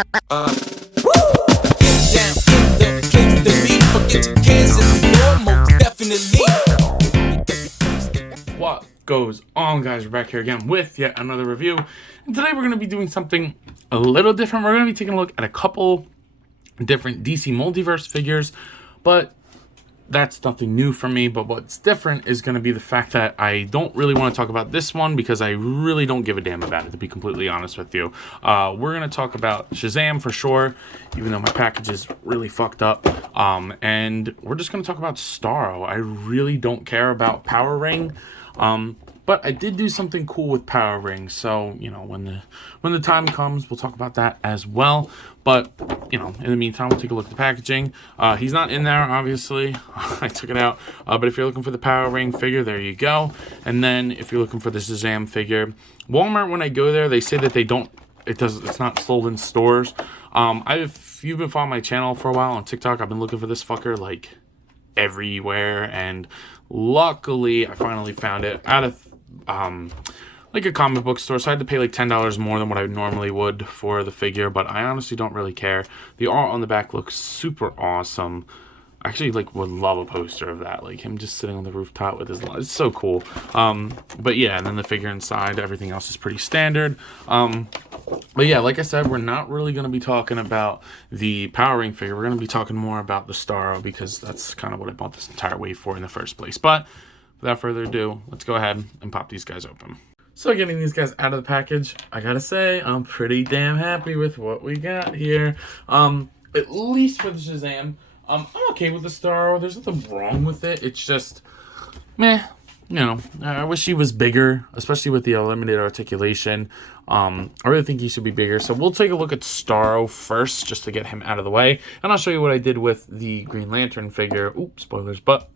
What goes on, guys? We're back here again with yet another review, and today we're going to be doing something a little different. We're going to be taking a look at a couple different DC Multiverse figures, but that's nothing new for me. But what's different is going to be the fact that I don't really want to talk about this one because I really don't give a damn about it, to be completely honest with you. We're going to talk about Shazam for sure, even though my package is really fucked up. And we're just going to talk about Starro. I really don't care about Power Ring. But I did do something cool with Power Ring, so, you know, when the time comes, we'll talk about that as well. But, you know, in the meantime, we'll take a look at the packaging. He's not in there, obviously. I took it out. But if you're looking for the Power Ring figure, there you go. And then if you're looking for the Shazam figure, Walmart, when I go there, they say that it's not sold in stores. If you've been following my channel for a while on TikTok, I've been looking for this fucker, like, everywhere, and luckily I finally found it out of like a comic book store, so I had to pay like $10 more than what I normally would for the figure, but I honestly don't really care. The art on the back looks super awesome. I actually like would love a poster of that, like him just sitting on the rooftop with his, it's so cool. But yeah, and then the figure inside, everything else is pretty standard. But yeah, like I said, we're not really going to be talking about the Power Ring figure. We're going to be talking more about the Starro, because that's kind of what I bought this entire wave for in the first place. But without further ado, let's go ahead and pop these guys open. So getting these guys out of the package, I gotta say, I'm pretty damn happy with what we got here. At least for the Shazam. I'm okay with the Starro. There's nothing wrong with it. It's just, meh. You know, I wish he was bigger, especially with the limited articulation. I really think he should be bigger. So we'll take a look at Starro first, just to get him out of the way. And I'll show you what I did with the Green Lantern figure. Oops, spoilers. But,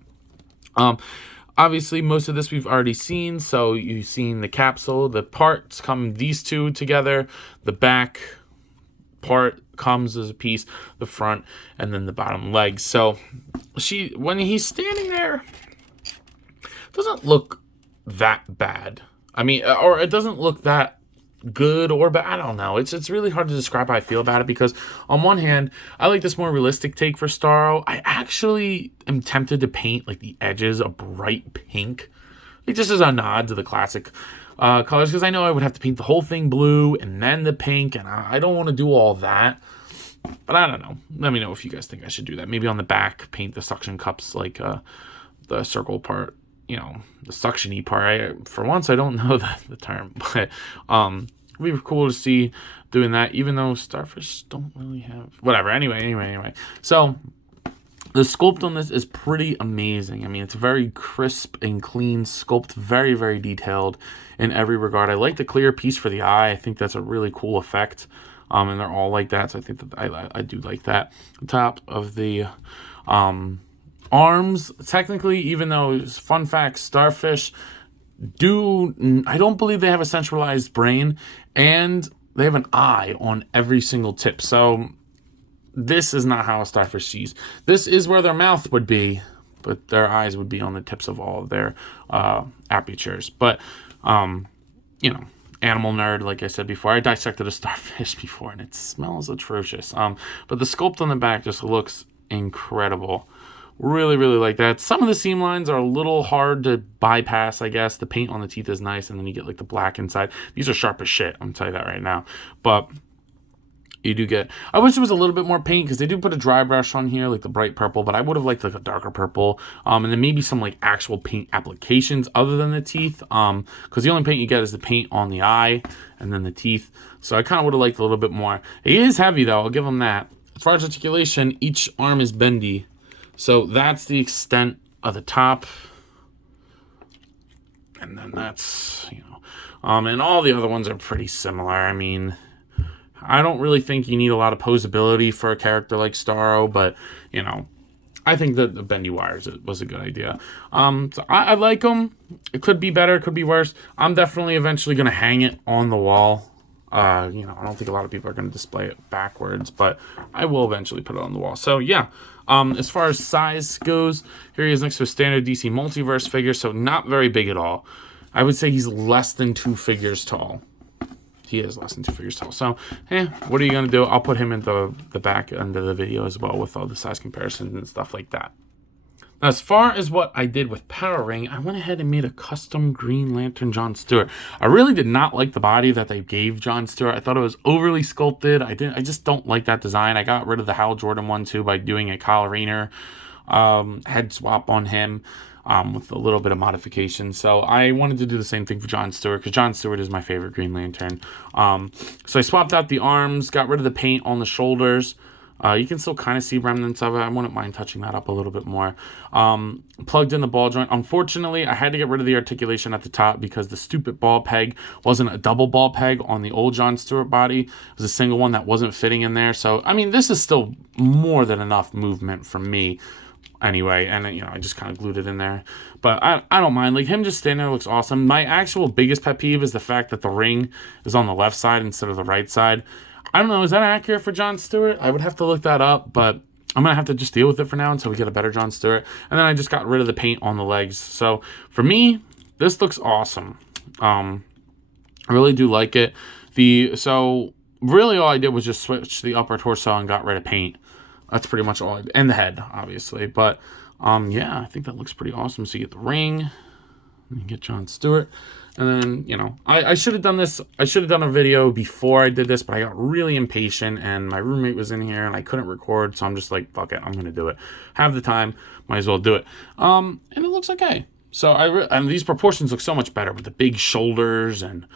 obviously, most of this we've already seen. So you've seen the capsule. The parts come these two together. The back part comes as a piece, the front, and then the bottom legs. So when he's standing there, doesn't look that bad. I mean, or it doesn't look that good or bad. I don't know. It's really hard to describe how I feel about it, because on one hand, I like this more realistic take for Starro. I actually am tempted to paint like the edges a bright pink, like just as a nod to the classic colors, because I know I would have to paint the whole thing blue and then the pink, and I don't want to do all that. But I don't know. Let me know if you guys think I should do that. Maybe on the back, paint the suction cups like the circle part, you know, the suction-y part. For once, I don't know the term, but it'd be cool to see doing that, even though starfish don't really have, whatever. Anyway. So the sculpt on this is pretty amazing. I mean, it's very crisp and clean sculpt, very, very detailed in every regard. I like the clear piece for the eye. I think that's a really cool effect. And they're all like that, so I think that I do like that. The top of the arms, technically, even though, fun fact, starfish I don't believe they have a centralized brain, and they have an eye on every single tip. So this is not how a starfish sees. This is where their mouth would be, but their eyes would be on the tips of all of their apertures. But you know, animal nerd, like I said before. I dissected a starfish before, and it smells atrocious. But the sculpt on the back just looks incredible. Really, really like that. Some of the seam lines are a little hard to bypass, I guess. The paint on the teeth is nice, and then you get like the black inside. These are sharp as shit, I'm telling you that right now. But you do get, I wish there was a little bit more paint, because they do put a dry brush on here, like the bright purple, but I would have liked like a darker purple. And then maybe some like actual paint applications other than the teeth, because the only paint you get is the paint on the eye and then the teeth. So I kind of would have liked a little bit more. It is heavy though, I'll give them that. As far as articulation, each arm is bendy. So that's the extent of the top. And then that's, you know, and all the other ones are pretty similar. I mean, I don't really think you need a lot of posability for a character like Starro, but, you know, I think that the bendy wires was a good idea. So I like them. It could be better, it could be worse. I'm definitely eventually going to hang it on the wall. You know, I don't think a lot of people are going to display it backwards, but I will eventually put it on the wall. So, yeah. As far as size goes, here he is next to a standard DC Multiverse figure, so not very big at all. I would say he's less than 2 figures tall. he is less than 2 figures tall. So, what are you going to do? I'll put him in the back end of the video as well with all the size comparisons and stuff like that. Now, as far as what I did with Power Ring, I went ahead and made a custom Green Lantern John Stewart. I really did not like the body that they gave John Stewart. I thought it was overly sculpted. I just don't like that design. I got rid of the Hal Jordan one too by doing a Kyle Rayner head swap on him with a little bit of modification. So I wanted to do the same thing for John Stewart because John Stewart is my favorite Green Lantern. So I swapped out the arms, got rid of the paint on the shoulders. You can still kind of see remnants of it. I wouldn't mind touching that up a little bit more. Plugged in the ball joint. Unfortunately, I had to get rid of the articulation at the top because the stupid ball peg wasn't a double ball peg on the old John Stewart body. It was a single one that wasn't fitting in there. So, I mean, this is still more than enough movement from me anyway. And, I just kind of glued it in there. But I don't mind. Like, him just standing there looks awesome. My actual biggest pet peeve is the fact that the ring is on the left side instead of the right side. I don't know, is that accurate for John Stewart? I would have to look that up, but I'm going to have to just deal with it for now until we get a better John Stewart. And then I just got rid of the paint on the legs. So for me, this looks awesome. I really do like it. So really all I did was just switch the upper torso and got rid of paint. That's pretty much all I did. And the head, obviously. But yeah, I think that looks pretty awesome. So you get the ring, and you get John Stewart. And then, I should have done this. I should have done a video before I did this, but I got really impatient and my roommate was in here and I couldn't record. So I'm just like, fuck it, I'm going to do it. Have the time, might as well do it. And it looks okay. So and these proportions look so much better with the big shoulders and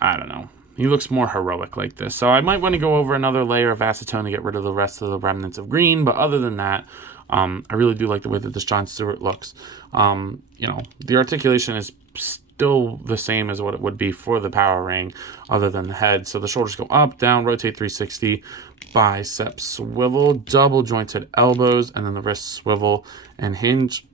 I don't know. He looks more heroic like this. So I might want to go over another layer of acetone to get rid of the rest of the remnants of green. But other than that, I really do like the way that this John Stewart looks. The articulation is still the same as what it would be for the Power Ring other than the head. So the shoulders go up, down, rotate 360, bicep swivel, double jointed elbows, and then the wrists swivel and hinge.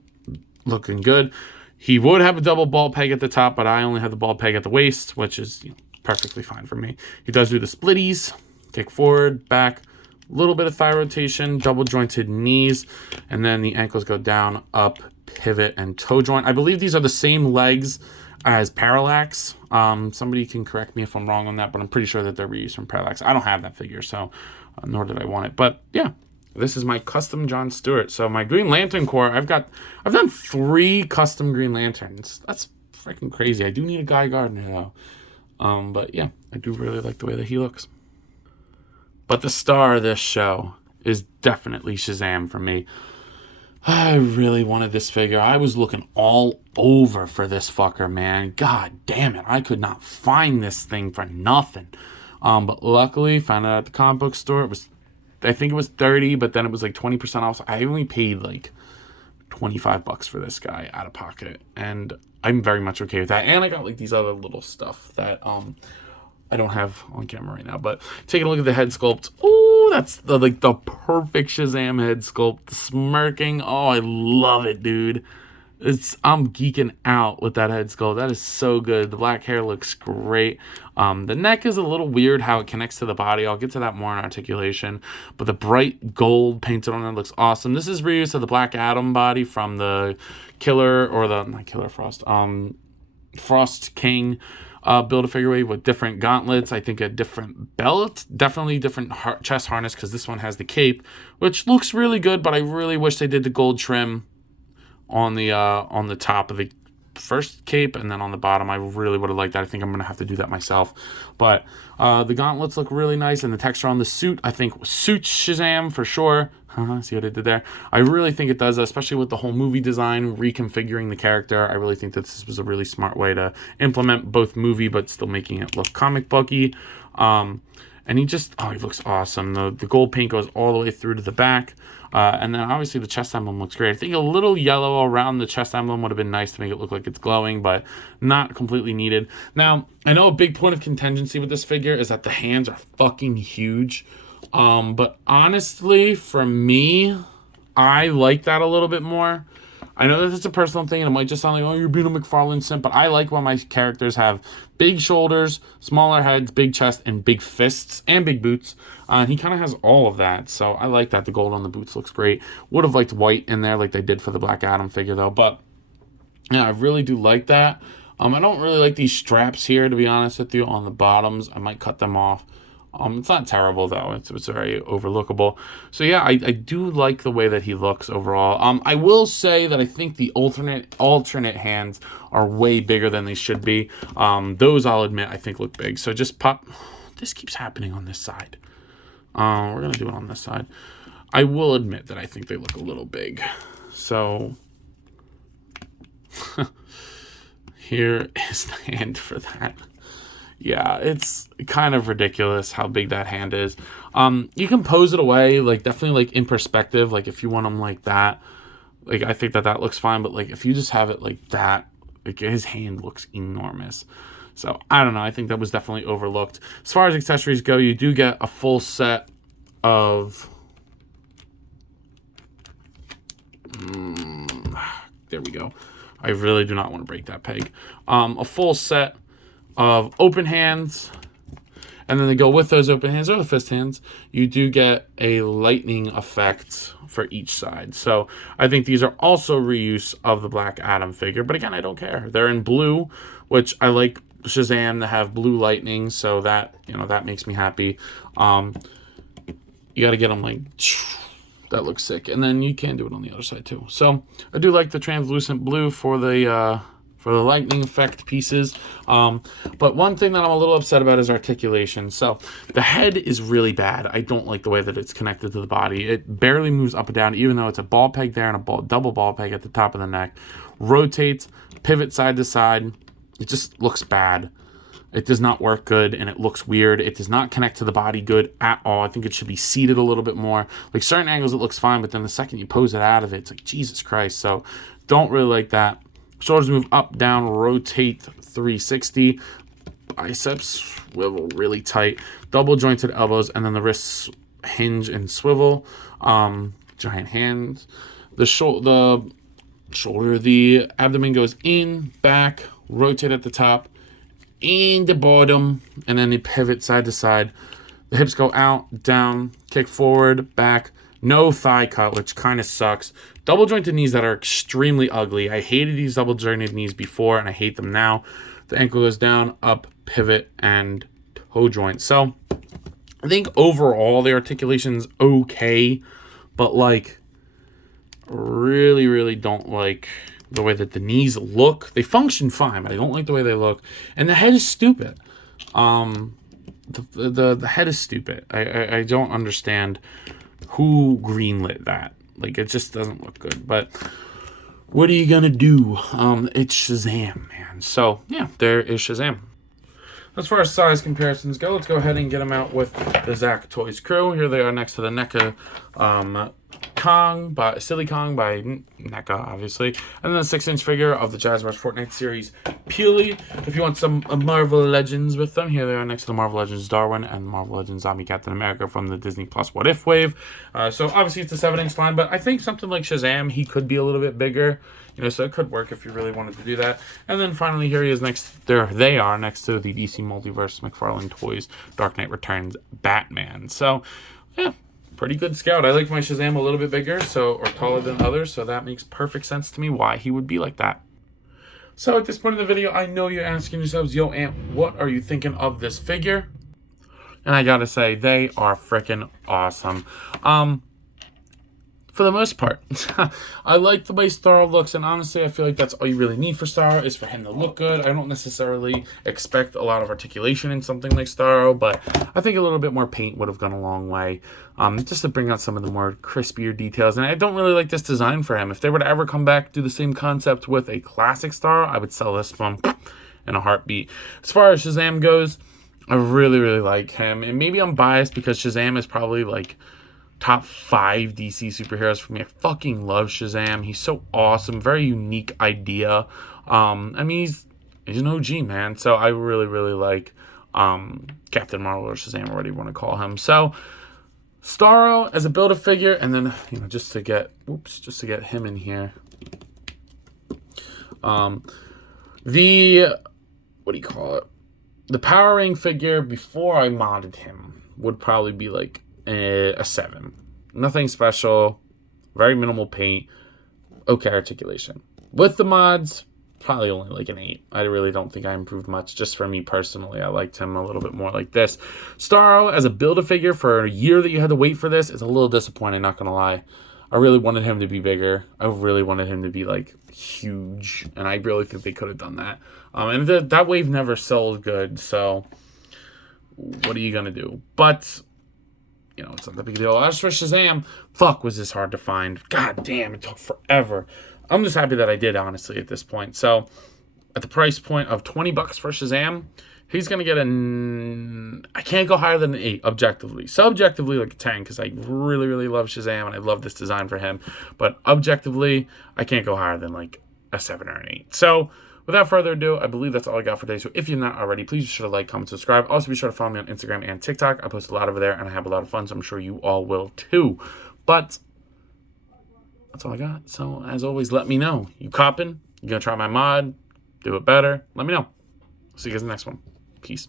Looking good. He would have a double ball peg at the top, but I only have the ball peg at the waist, which is perfectly fine for me. He does do the splitties, kick forward, back, a little bit of thigh rotation, double jointed knees, and then the ankles go down, up, pivot, and toe joint. I believe these are the same legs as Parallax. Somebody can correct me if I'm wrong on that, but I'm pretty sure that they're reused from Parallax. I don't have that figure, so nor did I want it. But yeah, this is my custom John Stewart. So my Green Lantern Corps, I've done 3 custom Green Lanterns. That's freaking crazy. I do need a Guy Gardner though. But yeah, I do really like the way that he looks. But the star of this show is definitely Shazam for me. I really wanted this figure. I was looking all over for this fucker, man. God damn it. I could not find this thing for nothing. But luckily, found it at the comic book store. I think it was 30, but then it was like 20% off. So I only paid like $25 for this guy out of pocket. And I'm very much okay with that. And I got like these other little stuff that I don't have on camera right now, but taking a look at the head sculpt. Oh, that's the perfect Shazam head sculpt. The smirking. Oh, I love it, dude. I'm geeking out with that head sculpt. That is so good. The black hair looks great. The neck is a little weird how it connects to the body. I'll get to that more in articulation. But the bright gold painted on it looks awesome. This is reuse of the Black Adam body from the Frost King Build-A-Figure with different gauntlets. I think a different belt, definitely different chest harness because this one has the cape, which looks really good, but I really wish they did the gold trim on the top of the first cape, and then on the bottom. I really would have liked that. I think I'm gonna have to do that myself. But the gauntlets look really nice, and the texture on the suit I think suits Shazam for sure. See what I did there? I really think it does, especially with the whole movie design, reconfiguring the character. I really think that this was a really smart way to implement both movie but still making it look comic booky. And he looks awesome. The gold paint goes all the way through to the back. And then obviously the chest emblem looks great. I think a little yellow around the chest emblem would have been nice to make it look like it's glowing, but not completely needed. Now, I know a big point of contingency with this figure is that the hands are fucking huge. But honestly, for me, I like that a little bit more. I know that it's a personal thing, and it might just sound like, oh, you're being a McFarlane simp, but I like when my characters have big shoulders, smaller heads, big chest, and big fists, and big boots. And he kind of has all of that, so I like that. The gold on the boots looks great. Would have liked white in there like they did for the Black Adam figure, though. But, yeah, I really do like that. I don't really like these straps here, to be honest with you, on the bottoms. I might cut them off. It's not terrible, though. It's very overlookable. So, yeah, I do like the way that he looks overall. I will say that I think the alternate hands are way bigger than they should be. Those, I'll admit, I think look big. So just pop. This keeps happening on this side. We're going to do it on this side. I will admit that I think they look a little big. So here is the hand for that. Yeah, it's kind of ridiculous how big that hand is. You can pose it away, like definitely like in perspective. Like if you want them like that, like I think that looks fine. But like if you just have it like that, like his hand looks enormous. So I don't know. I think that was definitely overlooked. As far as accessories go, you do get a full set of. There we go. I really do not want to break that peg. A full set of open hands, and then to go with those open hands or the fist hands, you do get a lightning effect for each side. So I think these are also reuse of the Black Adam figure, but again, I don't care. They're in blue, which I like Shazam to have blue lightning, so that, you know, that makes me happy. You got to get them like, that looks sick, and then you can do it on the other side too. So I do like the translucent blue for the lightning effect pieces. But one thing that I'm a little upset about is articulation. So the head is really bad. I don't like the way that it's connected to the body. It barely moves up and down, even though it's a ball peg there and a double ball peg at the top of the neck. Rotates, pivot side to side. It just looks bad. It does not work good, and it looks weird. It does not connect to the body good at all. I think it should be seated a little bit more. Like certain angles, it looks fine, but then the second you pose it out of it, it's like, Jesus Christ. So don't really like that. Shoulders move up, down, rotate 360. Biceps swivel really tight. Double jointed elbows, and then the wrists hinge and swivel. Giant hands. The shoulder, the abdomen goes in, back, rotate at the top, in the bottom, and then they pivot side to side. The hips go out, down, kick forward, back. No thigh cut, which kind of sucks. Double jointed knees that are extremely ugly. I hated these double jointed knees before, and I hate them now. The ankle goes down, up, pivot, and toe joint. So I think overall the articulation's okay, but like really, really don't like the way that the knees look. They function fine, but I don't like the way they look. And the head is stupid. The head is stupid. I don't understand who greenlit that. Like, it just doesn't look good. But what are you gonna do? It's Shazam, man. So yeah, there is Shazam. As far as size comparisons go, let's go ahead and get them out with the Zach Toys crew. Here they are next to the NECA Silly Kong by NECA, obviously. And then a 6-inch figure of the Jazzwares Fortnite series Peely. If you want some Marvel Legends with them, here they are next to the Marvel Legends Darwin and Marvel Legends Zombie Captain America from the Disney Plus What If wave. So obviously it's a 7-inch line, but I think something like Shazam, he could be a little bit bigger. You know, so it could work if you really wanted to do that. And then finally, here he is next. There they are next to the DC Multiverse McFarlane Toys Dark Knight Returns Batman. So, yeah, pretty good scout. I like my Shazam a little bit bigger, or taller than others. So that makes perfect sense to me why he would be like that. So at this point in the video, I know you're asking yourselves, yo, Ant, what are you thinking of this figure? And I gotta say, they are freaking awesome. For the most part, I like the way Starro looks, and honestly, I feel like that's all you really need for Starro is for him to look good. I don't necessarily expect a lot of articulation in something like Starro, but I think a little bit more paint would have gone a long way, just to bring out some of the more crispier details. And I don't really like this design for him. If they were to ever come back, do the same concept with a classic Starro, I would sell this one in a heartbeat. As far as Shazam goes, I really, really like him, and maybe I'm biased because Shazam is probably like top 5 DC superheroes for me. I fucking love Shazam. He's so awesome. Very unique idea. I mean, he's an OG, man. So I really, really like Captain Marvel or Shazam, or whatever you want to call him. So Starro as a Build-A-Figure, and then, you know, just to get him in here. What do you call it? The Power Ring figure before I modded him would probably be like a 7. Nothing special, very minimal paint, okay articulation. With the mods, probably only like an 8. I really don't think I improved much. Just for me personally, I liked him a little bit more like this. Starro as a Build-A-Figure for a year that you had to wait for this is a little disappointing, not gonna lie. I really wanted him to be bigger. I really wanted him to be like huge, and I really think they could have done that. And that wave never sold good, so what are you gonna do? But you know, it's not that big a deal. As for Shazam, fuck, was this hard to find. God damn, it took forever. I'm just happy that I did, honestly, at this point. So, at the price point of $20 for Shazam, he's going to get I can't go higher than an 8, objectively. Subjectively, like a 10, because I really, really love Shazam, and I love this design for him. But objectively, I can't go higher than, like, a 7 or an 8. So, without further ado, I believe that's all I got for today. So if you're not already, please be sure to like, comment, subscribe. Also, be sure to follow me on Instagram and TikTok. I post a lot over there, and I have a lot of fun, so I'm sure you all will too. But that's all I got. So, as always, let me know. You copping? You gonna try my mod? Do it better? Let me know. See you guys in the next one. Peace.